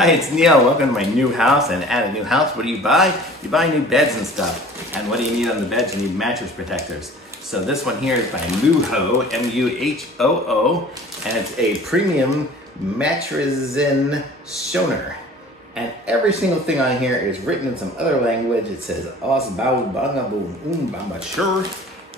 Hi, it's Neil. Welcome to my new house. And at a new house, what do you buy? You buy new beds and stuff. And what do you need on the beds? You need mattress protectors. So this one here is by Muho, M-U-H-O-O, and it's a premium mattress schoner. And every single thing on here is written in some other language. It says sure.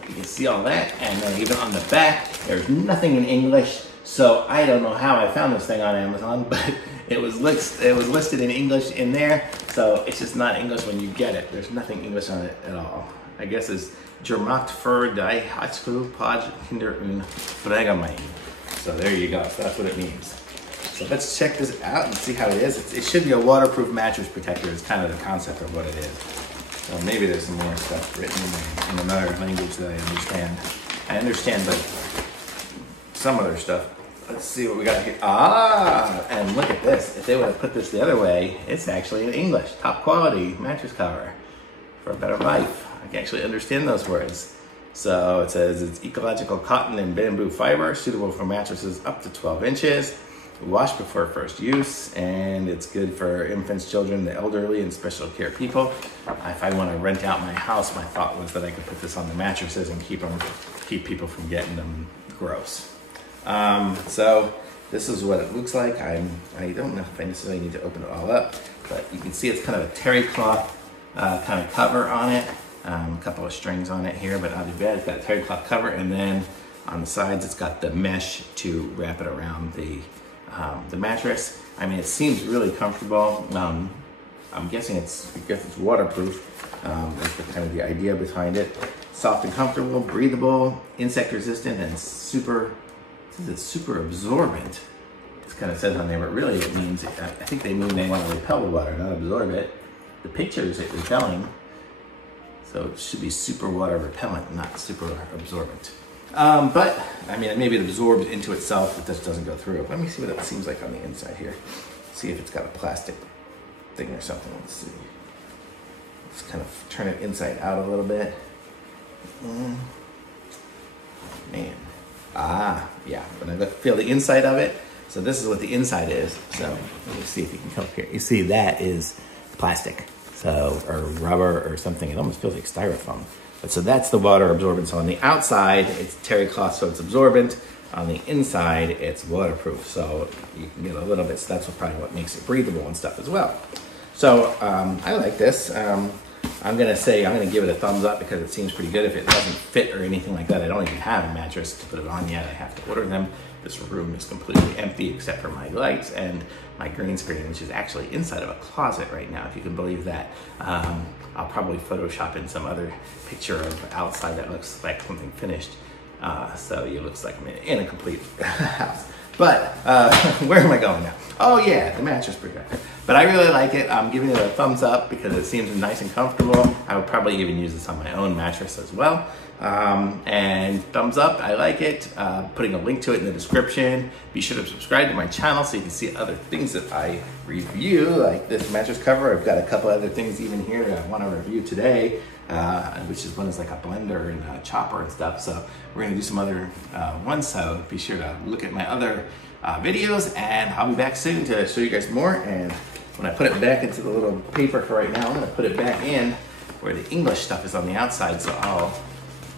You can see all that. And then even on the back, there's nothing in English. So I don't know how I found this thing on Amazon, but it was listed in English in there. So it's just not English when you get it. There's nothing English on it at all. I guess it's Gemacht für die Kinder und Pflegeheim. So there you go. So that's what it means. So let's check this out and see how it is. It should be a waterproof mattress protector. It's kind of the concept of what it is. So maybe there's some more stuff written in another language that I understand. I understand, but some other stuff. Let's see what we got here. And look at this. If they would have put this the other way, it's actually in English. Top quality mattress cover for a better life. I can actually understand those words. So it says it's ecological cotton and bamboo fiber, suitable for mattresses up to 12 inches. Wash before first use, and it's good for infants, children, the elderly, and special care people. If I want to rent out my house, my thought was that I could put this on the mattresses and keep people from getting them gross. So this is what it looks like. I don't know if I necessarily need to open it all up, but you can see it's kind of a terry cloth kind of cover on it. A couple of strings on it here, but not too bad. It's got a terry cloth cover, and then on the sides it's got the mesh to wrap it around the mattress. I mean, it seems really comfortable. I'm guessing it's waterproof. That's kind of the idea behind it. Soft and comfortable, breathable, insect resistant, and super absorbent. It's kind of says on there, but really it means, I think they mean they want to repel the water, not absorb it. The picture is it repelling, so it should be super water repellent, not super absorbent. But, I mean, maybe it absorbs into itself, but this doesn't go through. Let me see what it seems like on the inside here. See if it's got a plastic thing or something. Let's see. Let's kind of turn it inside out a little bit. Oh, man. Yeah, when I feel the inside of it. So this is what the inside is. So let me see if you can come up here. You see that is plastic, so, or rubber or something. It almost feels like styrofoam. But so that's the water absorbent. So on the outside, it's terry cloth, so it's absorbent. On the inside, it's waterproof, so you can get a little bit. So that's probably what makes it breathable and stuff as well. So I like this. I'm gonna give it a thumbs up because it seems pretty good. If it doesn't fit or anything like that, I don't even have a mattress to put it on yet. I have to order them. This room is completely empty except for my lights and my green screen, which is actually inside of a closet right now, if you can believe that. I'll probably Photoshop in some other picture of outside that looks like something finished. So it looks like I'm in a complete house. But where am I going now? Oh yeah, the mattress protector. But I really like it. I'm giving it a thumbs up because it seems nice and comfortable. I would probably even use this on my own mattress as well. And thumbs up, I like it. Putting a link to it in the description. Be sure to subscribe to my channel so you can see other things that I review, like this mattress cover. I've got a couple other things even here that I want to review today, which is one is like a blender and a chopper and stuff. So we're gonna do some other ones, so be sure to look at my other videos, and I'll be back soon to show you guys more. And when I put it back into the little paper for right now, I'm gonna put it back in where the English stuff is on the outside, so I'll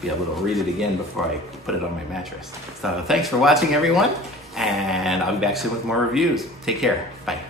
be able to read it again before I put it on my mattress. So thanks for watching, everyone, and I'll be back soon with more reviews. Take care. Bye.